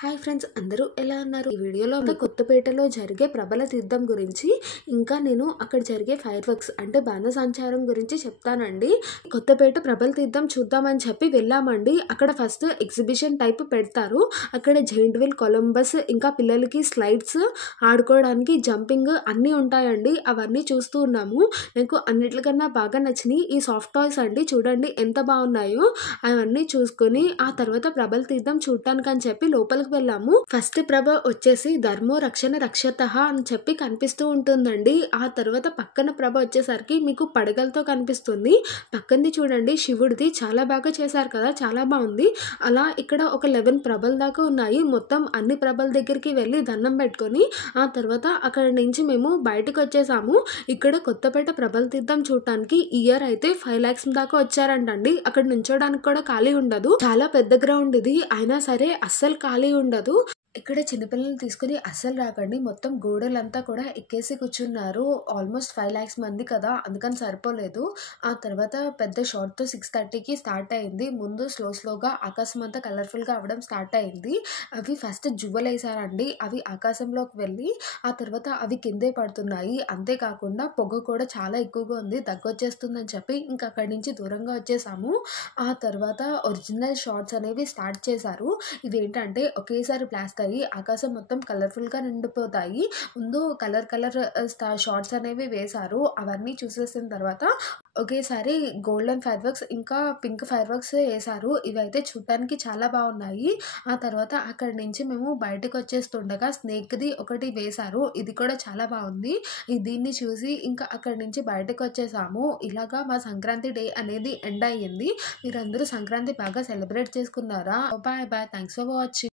Hi friends, అందరూ ఎలా ఉన్నారు? ఈ వీడియోలో కొత్తపేటలో జరిగే ప్రబల తీర్థం గురించి, ఇంకా నేను అక్కడ జరిగే ఫైర్ వర్క్స్ అంటే బాణసంచారం గురించి చెప్తానండి. కొత్తపేట ప్రబల తీర్థం చూద్దామని చెప్పి వెళ్ళామండి. అక్కడ ఫస్ట్ ఎగ్జిబిషన్ టైప్ పెడతారు. అక్కడ జైంట్ వీల్, కొలంబస్, ఇంకా పిల్లలకి స్లైడ్స్ ఆడుకోవడానికి జంపింగ్ అన్నీ ఉంటాయండి. అవన్నీ చూస్తూ ఉన్నాము. నాకు అన్నిటికన్నా బాగా నచ్చినాయి ఈ సాఫ్ట్ టాయ్స్ అండి. చూడండి ఎంత బాగున్నాయో. అవన్నీ చూసుకొని ఆ తర్వాత ప్రబల తీర్థం చూడటానికి అని చెప్పి లోపలికి వెళ్ళాము. ఫస్ట్ ప్రభ వచ్చేసి ధర్మో రక్షణ రక్షతః అని చెప్పి కనిపిస్తూ ఉంటుందండి. ఆ తర్వాత పక్కన ప్రభ వచ్చేసరికి మీకు పడగలతో కనిపిస్తుంది. పక్కనది చూడండి, శివుడిది చాలా బాగా చేశారు కదా, చాలా బాగుంది. అలా ఇక్కడ ఒక 11 ప్రభల దాకా ఉన్నాయి. మొత్తం అన్ని ప్రభల దగ్గరికి వెళ్ళి దండం పెట్టుకొని ఆ తర్వాత అక్కడ నుంచి మేము బయటకు వచ్చేసాము. ఇక్కడ కొత్తపేట ప్రబల తీర్థం చూడటానికి ఇయర్ అయితే 5 lakhs దాకా వచ్చారంటండి. అక్కడ నుంచోడానికి కూడా ఖాళీ ఉండదు. చాలా పెద్ద గ్రౌండ్ ఇది, అయినా సరే అస్సలు ఖాళీ ఉండదు. ఇక్కడ చిన్నపిల్లలు తీసుకుని అస్సలు రాకండి. మొత్తం గోడలంతా కూడా ఎక్కేసి కూర్చున్నారు. ఆల్మోస్ట్ 5 lakhs మంది కదా, అందుకని సరిపోలేదు. ఆ తర్వాత పెద్ద షార్ట్తో 6:30కి స్టార్ట్ అయింది. ముందు స్లోగా ఆకాశం అంతా కలర్ఫుల్గా అవ్వడం స్టార్ట్ అయింది. అవి ఫస్ట్ జువ్వలు వేసారండి. అవి ఆకాశంలోకి వెళ్ళి ఆ తర్వాత అవి కిందే పడుతున్నాయి. అంతేకాకుండా పొగ కూడా చాలా ఎక్కువగా ఉంది, దగ్గొచ్చేస్తుందని చెప్పి ఇంకా అక్కడి నుంచి దూరంగా వచ్చేసాము. ఆ తర్వాత ఒరిజినల్ షార్ట్స్ అనేవి స్టార్ట్ చేశారు. ఇవేంటంటే ఒకేసారి బ్లాస్ట్ అయ్యి ఆకాశం మొత్తం కలర్ఫుల్గా నిండిపోతాయి. ముందు కలర్ షార్ట్స్ అనేవి వేశారు. అవన్నీ చూసేసిన తర్వాత ఒకేసారి గోల్డెన్ ఫైర్ వర్క్స్ ఇంకా పింక్ ఫైర్ వర్క్స్ వేశారు. ఇవైతే చూడటానికి చాలా బాగున్నాయి. ఆ తర్వాత అక్కడి నుంచి మేము బయటకు వచ్చేస్తుండగా స్నేక్ది ఒకటి వేశారు. ఇది కూడా చాలా బాగుంది. దీన్ని చూసి ఇంకా అక్కడి నుంచి బయటకు వచ్చేసాము. ఇలాగా మా సంక్రాంతి డే అనేది ఎండ్ అయ్యింది. మీరందరూ సంక్రాంతి బాగా సెలబ్రేట్ చేసుకున్నారా? Bye bye, thanks for watching.